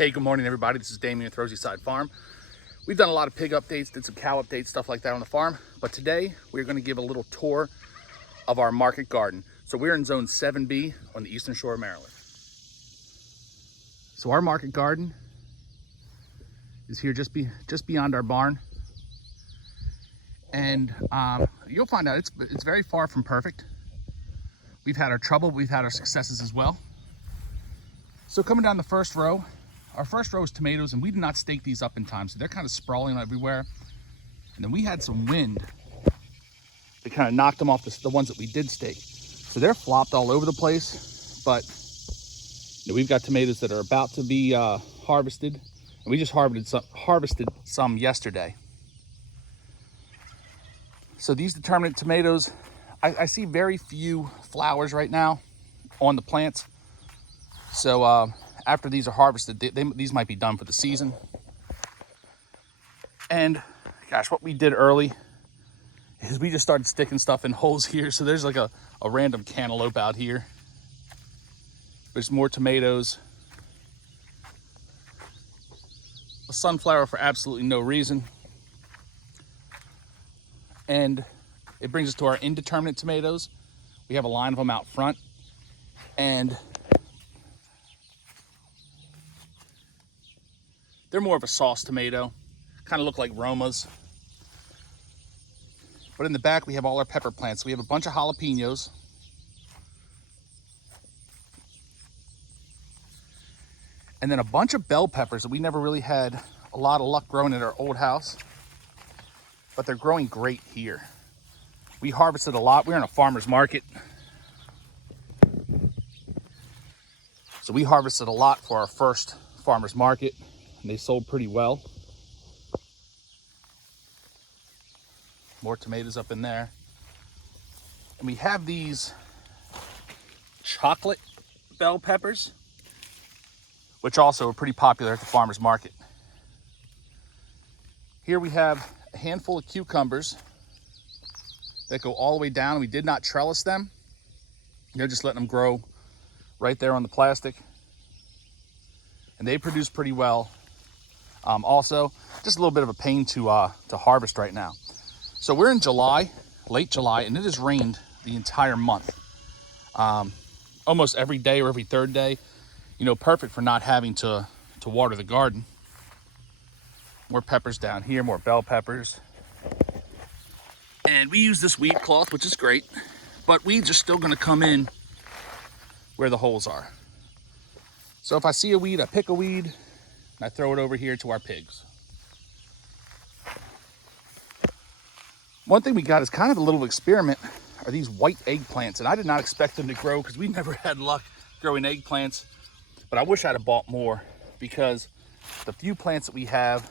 Hey, good morning, everybody. This is Damien with Rosieside Farm. We've done a lot of pig updates, did some cow updates, stuff like that on the farm. But today, we're going to give a little tour of our market garden. So we're in Zone 7B on the eastern shore of Maryland. So our market garden is here just beyond our barn. And you'll find out it's very far from perfect. We've had our trouble, we've had our successes as well. So coming down the first row, our first row is tomatoes, and we did not stake these up in time, so they're kind of sprawling everywhere. And then we had some wind that kind of knocked them off the ones that we did stake. So they're flopped all over the place, but we've got tomatoes that are about to be harvested, and we just harvested some yesterday. So these determinate tomatoes, I see very few flowers right now on the plants. So after these are harvested, these might be done for the season. And gosh, what we did early is we just started sticking stuff in holes here. So there's like a random cantaloupe out here. There's more tomatoes. A sunflower for absolutely no reason. And it brings us to our indeterminate tomatoes. We have a line of them out front. And they're more of a sauce tomato, kind of look like Romas. But in the back, we have all our pepper plants. We have a bunch of jalapenos. And then a bunch of bell peppers that we never really had a lot of luck growing at our old house. But they're growing great here. We harvested a lot. We're in a farmer's market. So we harvested a lot for our first farmer's market, and they sold pretty well. More tomatoes up in there. And we have these chocolate bell peppers, which also are pretty popular at the farmer's market. Here we have a handful of cucumbers that go all the way down. We did not trellis them. They're just letting them grow right there on the plastic. And they produce pretty well. Also, just a little bit of a pain to harvest right now. So we're in July, late July, and it has rained the entire month. Almost every day or every third day. Perfect for not having to water the garden. More peppers down here, more bell peppers. And we use this weed cloth, which is great, but weeds are still gonna come in where the holes are. So if I see a weed, I pick a weed, and I throw it over here to our pigs. One thing we got is kind of a little experiment are these white eggplants, and I did not expect them to grow because we never had luck growing eggplants, but I wish I'd have bought more because the few plants that we have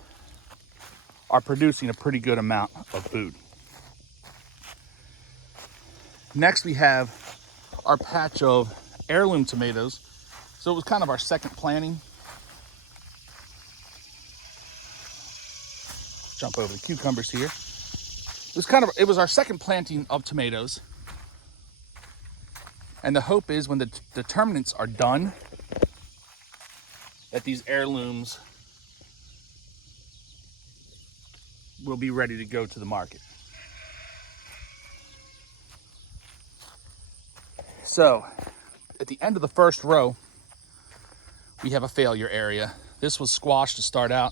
are producing a pretty good amount of food. Next, we have our patch of heirloom tomatoes. So it was kind of our second planting. Jump over the cucumbers here. It was our second planting of tomatoes. And the hope is when the determinants are done, that these heirlooms will be ready to go to the market. So at the end of the first row, we have a failure area. This was squash to start out,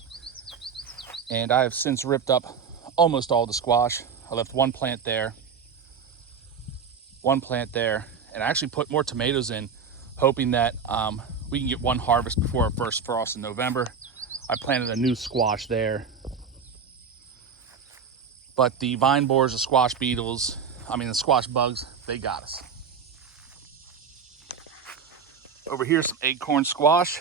and I have since ripped up almost all the squash. I left one plant there, and I actually put more tomatoes in, hoping that we can get one harvest before our first frost in November. I planted a new squash there. But the vine borers, the squash beetles, the squash bugs, they got us. Over here, some acorn squash.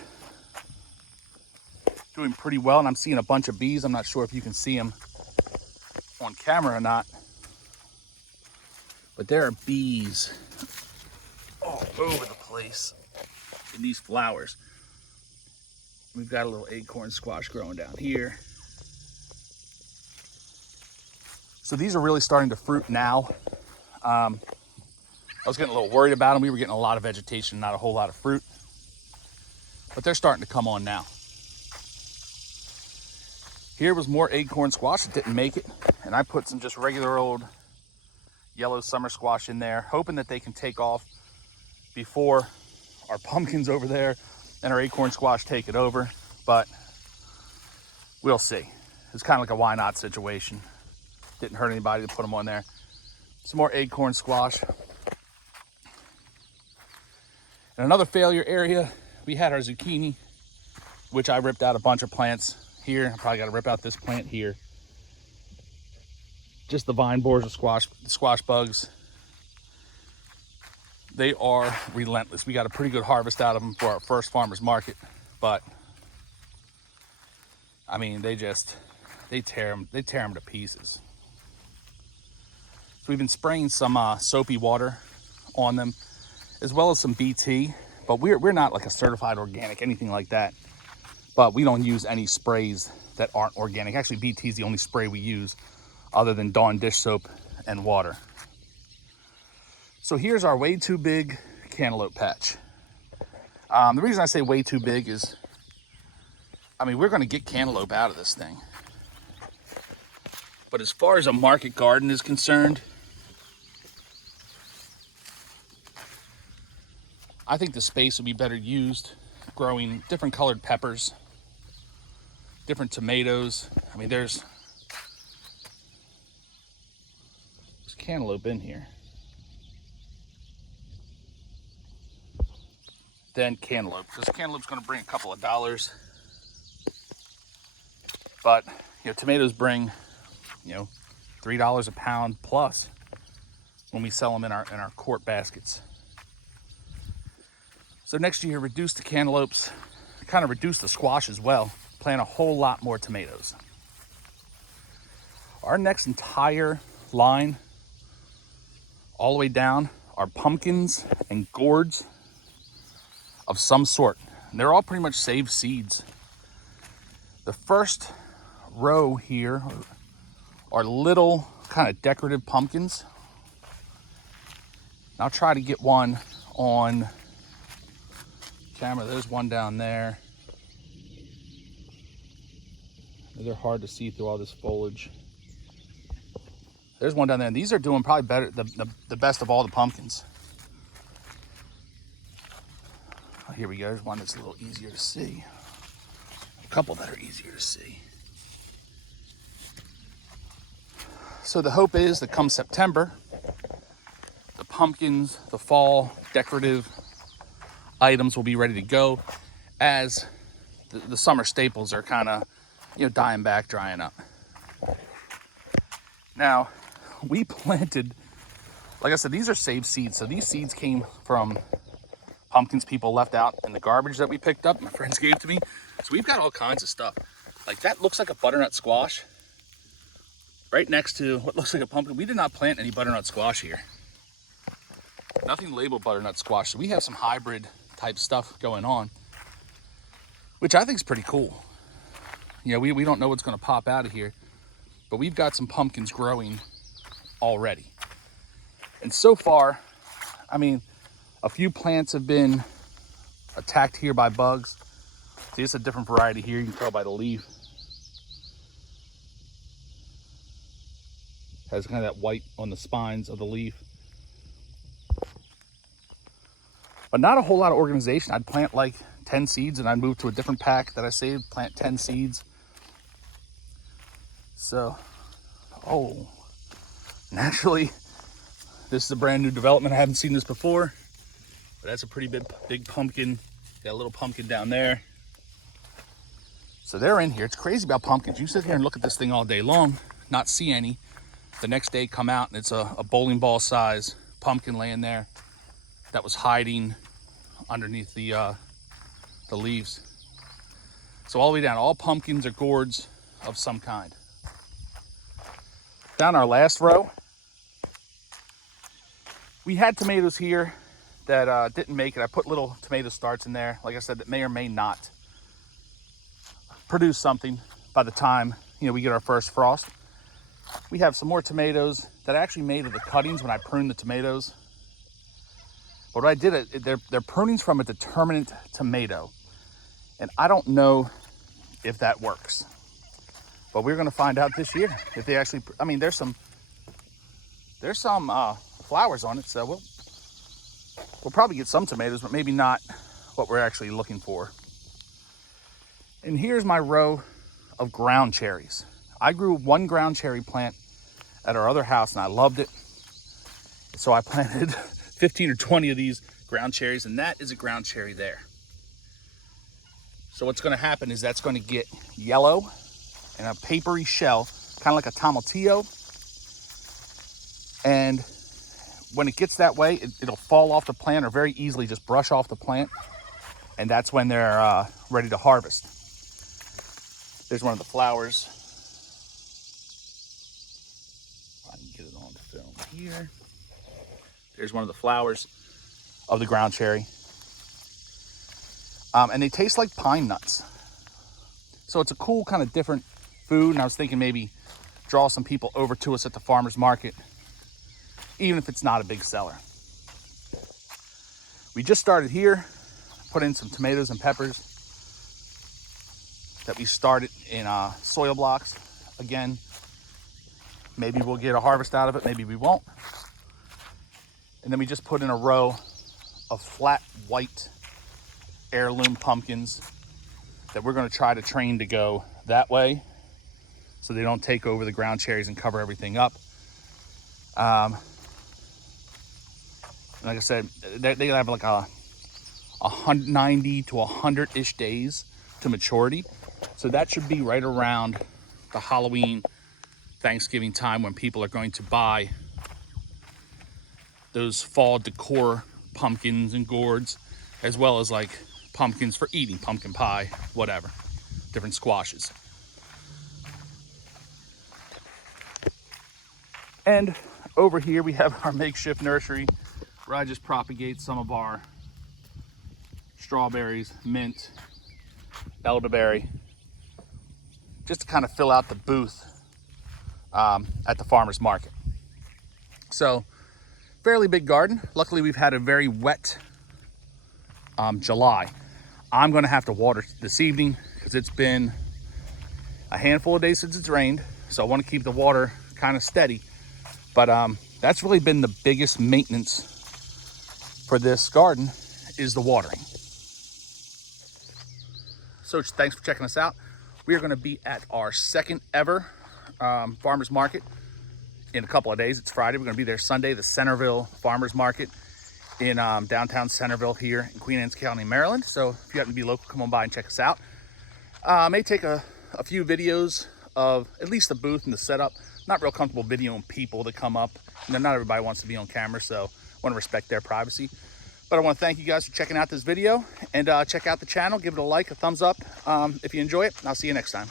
Doing pretty well, and I'm seeing a bunch of bees. I'm not sure if you can see them on camera or not. But there are bees all over the place in these flowers. We've got a little acorn squash growing down here. So these are really starting to fruit now. I was getting a little worried about them. We were getting a lot of vegetation, not a whole lot of fruit. But they're starting to come on now. Here was more acorn squash that didn't make it, and I put some just regular old yellow summer squash in there, hoping that they can take off before our pumpkins over there and our acorn squash take it over, but we'll see. It's kind of like a why not situation. Didn't hurt anybody to put them on there. Some more acorn squash. And another failure area, we had our zucchini, which I ripped out a bunch of plants here. I probably got to rip out this plant here. Just the vine borers of squash bugs. They are relentless. We got a pretty good harvest out of them for our first farmer's market, but I mean, they tear them to pieces. So we've been spraying some soapy water on them, as well as some BT, but we're not like a certified organic, anything like that. But we don't use any sprays that aren't organic. Actually, BT is the only spray we use other than Dawn dish soap and water. So here's our way too big cantaloupe patch. The reason I say way too big is, I mean, we're gonna get cantaloupe out of this thing. But as far as a market garden is concerned, I think the space would be better used growing different colored peppers, different tomatoes. I mean, there's cantaloupe in here. Then cantaloupe, because cantaloupe's going to bring a couple of dollars. But, you know, tomatoes bring, you know, $3 a pound plus when we sell them in our quart baskets. So next year, reduce the cantaloupes, kind of reduce the squash as well. Plant a whole lot more tomatoes. Our next entire line, all the way down, are pumpkins and gourds of some sort. And they're all pretty much saved seeds. The first row here are little kind of decorative pumpkins. And I'll try to get one on camera. There's one down there. They're hard to see through all this foliage. There's one down there. And these are doing probably better, the best of all the pumpkins. Oh, here we go. There's one that's a little easier to see. A couple that are easier to see. So the hope is that come September, the pumpkins, the fall decorative items will be ready to go, as the summer staples are kind of, you know, dying back, drying up. Now, we planted, like I said, these are saved seeds. So these seeds came from pumpkins people left out in the garbage that we picked up, my friends gave to me. So we've got all kinds of stuff. Like that looks like a butternut squash right next to what looks like a pumpkin. We did not plant any butternut squash here. Nothing labeled butternut squash. So we have some hybrid type stuff going on, which I think is pretty cool. You know, we don't know what's going to pop out of here, but we've got some pumpkins growing already. And so far, I mean, a few plants have been attacked here by bugs. See, it's a different variety here. You can tell by the leaf. Has kind of that white on the spines of the leaf. But not a whole lot of organization. I'd plant like 10 seeds and I'd move to a different pack that I saved, plant 10 seeds. So, oh, naturally, this is a brand new development. I haven't seen this before, but that's a pretty big pumpkin. Got a little pumpkin down there. So they're in here. It's crazy about pumpkins. You sit here and look at this thing all day long, not see any. The next day come out and it's a bowling ball size pumpkin laying there that was hiding underneath the leaves. So all the way down, all pumpkins or gourds of some kind. Down our last row, we had tomatoes here that didn't make it. I put little tomato starts in there, like I said, that may or may not produce something by the time, you know, we get our first frost. We have some more tomatoes that I actually made of the cuttings when I pruned the tomatoes. But what I did, they're prunings from a determinate tomato. And I don't know if that works. But we're gonna find out this year if they actually, I mean, there's some flowers on it, so we'll probably get some tomatoes, but maybe not what we're actually looking for. And here's my row of ground cherries. I grew one ground cherry plant at our other house and I loved it. So I planted 15 or 20 of these ground cherries, and that is a ground cherry there. So what's gonna happen is that's gonna get yellow and a papery shell, kind of like a tomatillo. And when it gets that way, it'll fall off the plant or very easily just brush off the plant. And that's when they're ready to harvest. There's one of the flowers. I can get it on film here. There's one of the flowers of the ground cherry. And they taste like pine nuts. So it's a cool kind of different food. And I was thinking maybe draw some people over to us at the farmer's market, even if it's not a big seller. We just started here, put in some tomatoes and peppers that we started in soil blocks. Again, maybe we'll get a harvest out of it, maybe we won't. And then we just put in a row of flat white heirloom pumpkins that we're gonna try to train to go that way so they don't take over the ground cherries and cover everything up. Like I said, they have like a 90 to 100-ish days to maturity. So that should be right around the Halloween, Thanksgiving time when people are going to buy those fall decor pumpkins and gourds, as well as like pumpkins for eating, pumpkin pie, whatever, different squashes. And over here we have our makeshift nursery where I just propagate some of our strawberries, mint, elderberry, just to kind of fill out the booth at the farmer's market. So fairly big garden. Luckily we've had a very wet July. I'm gonna have to water this evening because it's been a handful of days since it's rained. So I want to keep the water kind of steady. But that's really been the biggest maintenance for this garden, is the watering. So thanks for checking us out. We are gonna be at our second ever farmer's market in a couple of days. It's Friday. We're gonna be there Sunday, the Centerville Farmer's Market in downtown Centerville here in Queen Anne's County, Maryland. So if you happen to be local, come on by and check us out. May take a few videos of at least the booth and the setup. Not real comfortable videoing people that come up. You know, not everybody wants to be on camera, so I want to respect their privacy. But I want to thank you guys for checking out this video, and check out the channel. Give it a like, a thumbs up if you enjoy it. And I'll see you next time.